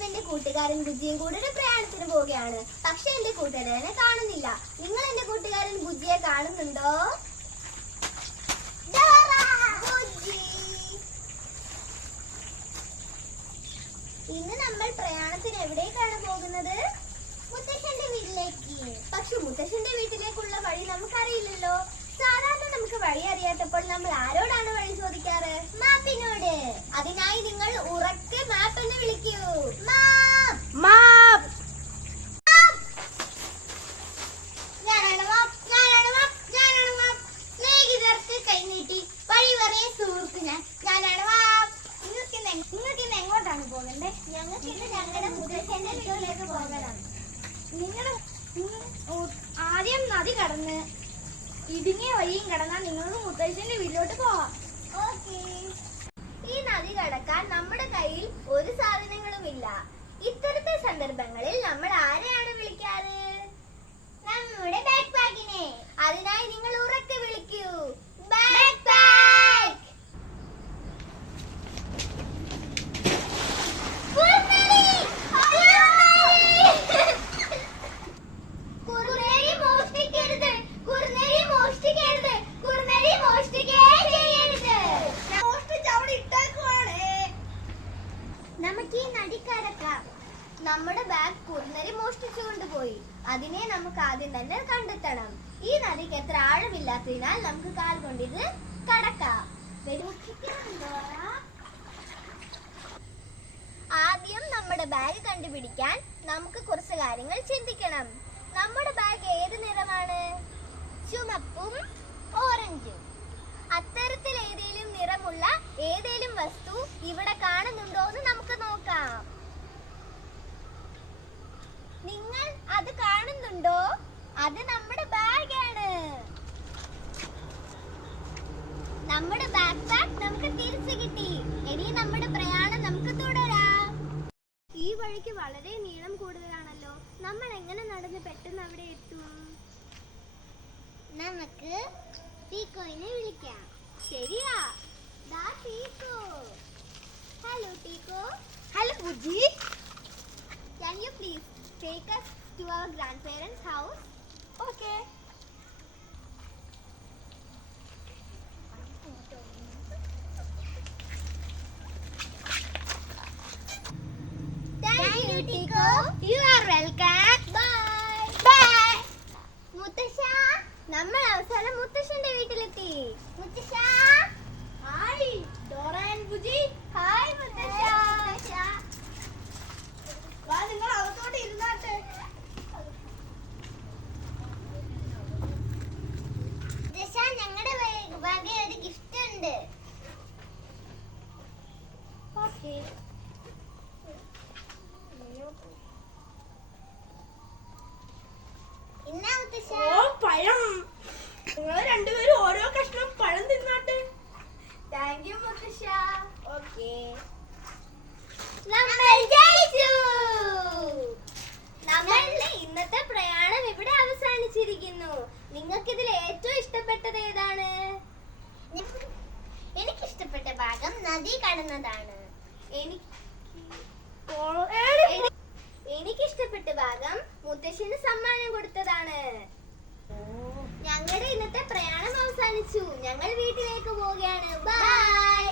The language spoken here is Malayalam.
ഞാനും എന്റെ കൂട്ടുകാരൻ ബുജിയും കൂടെ ഒരു പ്രയാണത്തിന് പോവുകയാണ്. പക്ഷെ എന്റെ കൂട്ടുകാരനെ കാണുന്നില്ല. നിങ്ങൾ എന്റെ കൂട്ടുകാരൻ ബുജിയെ കാണുന്നുണ്ടോ? ഇന്ന് നമ്മൾ പ്രയാണത്തിന് എവിടേക്കാണ് പോകുന്നത്? മുത്തശ്ശന്റെ വീട്ടിലേക്ക്. പക്ഷെ മുത്തശ്ശന്റെ വീട്ടിലേക്കുള്ള വഴി നമുക്കറിയില്ലല്ലോ. സാധാരണ നമുക്ക് വഴി അറിയാത്തപ്പോൾ നമ്മൾ ആരോടാണ് വഴി ചോദിക്കാറ്? മാപ്പിനോട്. അതിനായി നിങ്ങൾ ഉറക്കെ മാപ്പ് എന്ന് വിളിക്കൂ. മാപ്പ് മാപ്പ്. ഞാനാണ് മാപ്പ്, ഞാനാണ് മാപ്പ്, ഞാനാണ് മാപ്പ്. സ്നേഹിതർക്ക് കൈനീട്ടി വഴി പറയ സുഹൃത്ത് ഞാനാണ് മാപ്പ്. നിങ്ങൾക്ക് ഇന്ന് എങ്ങോട്ടാണ് പോകണ്ടേ? ഞങ്ങൾക്ക് ഇന്ന് ഞങ്ങളുടെ മുത്തശ്ശന്റെ വീട്ടിലേക്ക് പോകണം. നിങ്ങൾ ആദ്യം നദി കടന്ന് ഇടുങ്ങിയ വഴിയും കടന്നാൽ നിങ്ങൾക്ക് മുത്തശ്ശന്റെ വീട്ടിലോട്ട് പോവാം. ഓക്കേ. ഈ നദി കടക്കാൻ നമ്മുടെ കയ്യിൽ ഒരു സാധനങ്ങളും ഇല്ല. ഇത്തരത്തെ സന്ദർഭങ്ങളിൽ നമ്മൾ ആരെയാണ് വിളിക്കാറ്? നമ്മുടെ ബാക്ക് പാക്കിനെ. അതിനായി നിങ്ങൾ ഉറക്കെ വിളിക്കൂ. Backpack. നമുക്ക് ഈ നദി കടക്കാം. നമ്മുടെ ബാഗ് കുറുനരി മോഷ്ടിച്ചു കൊണ്ടുപോയി. അതിനെ നമുക്ക് ആദ്യം തന്നെ കണ്ടെത്തണം. ഈ നദിക്ക് എത്ര ആഴമില്ലാത്തതിനാൽ നമുക്ക് കാൽ കൊണ്ടിത് കടക്കാം. ആദ്യം നമ്മുടെ ബാഗ് കണ്ടുപിടിക്കാൻ നമുക്ക് കുറച്ച് കാര്യങ്ങൾ ചിന്തിക്കണം. നമ്മുടെ ബാഗ് ഏത് നിറമാണ്? ചുമപ്പും ഓറഞ്ചും. അത്തരത്തിൽ ഏതെങ്കിലും നിറമുള്ള ഏതെങ്കിലും വസ്തു ഇവിടെ കാണുന്നുണ്ടോ എന്ന് നമുക്ക് നോക്കാം. നിങ്ങൾ അത് കാണുന്നുണ്ടോ? അത് നമ്മുടെ ബാഗാണ്. നമ്മുടെ ബാക്ക് പാക്ക് നമുക്ക് തിരിച്ചു കിട്ടി. ഇനി നമ്മുടെ പ്രയാണം നമുക്ക് തുടരാം. ഈ വഴിക്ക് വളരെ നീളം കൂടുതലാണല്ലോ. നമ്മൾ എങ്ങനെ നടന്ന് പെട്ടെന്ന് അവിടെ എത്തും? നമുക്ക് ടീക്കോയിനെ വിളിക്കാം. ശരിയാ, ദാ Tico. Hello Tico. Hello Buji. Can you please take us to our grandparents' house? Okay. Thank you, Tico. You are welcome. Bye. Bye. മുത്തശ്ശ, നമ്മൾ അവസാനം മുത്തശ്ശന്റെ വീട്ടിലെത്തി. മുത്തശ്ശ. Hi Dora and Buji. Hi മുത്തശ്ശ. വാ, നിങ്ങൾ അകത്തോട്ട് ഇരുന്നാട്ടെ. മുത്തശ്ശ, ഞങ്ങളുടെ വക ഒരു ഗിഫ്റ്റ് ഉണ്ട്. ഓക്കേ. എന്നാ മുത്തശ്ശ? ഓ, പഴം. നിങ്ങൾ രണ്ടുപേരും ഓരോ കഷ്ണം പഴം തിന്നാട്ടെ. താങ്ക് യു മുത്തശ്ശ. ഓക്കേ. നമ്മൾ ജയിച്ചു. നമ്മളുടെ ഇന്നത്തെ പ്രയാണം ഇവിടെ അവസാനിച്ചിരിക്കുന്നു. നിങ്ങൾക്ക് ഇതിൽ ഏറ്റവും ഇഷ്ടപ്പെട്ടത് ഏതാണ്? എനിക്ക് ഇഷ്ടപ്പെട്ട ഭാഗം നദി കടന്നതാണ്. എനിക്ക് ഇഷ്ടപ്പെട്ട ഭാഗം മുത്തശ്ശന് സമ്മാനം കൊടുത്തതാണ്. ഞങ്ങളുടെ ഇന്നത്തെ പ്രയാണം അവസാനിച്ചു. ഞങ്ങൾ വീട്ടിലേക്ക് പോവുകയാണ്. ബൈ.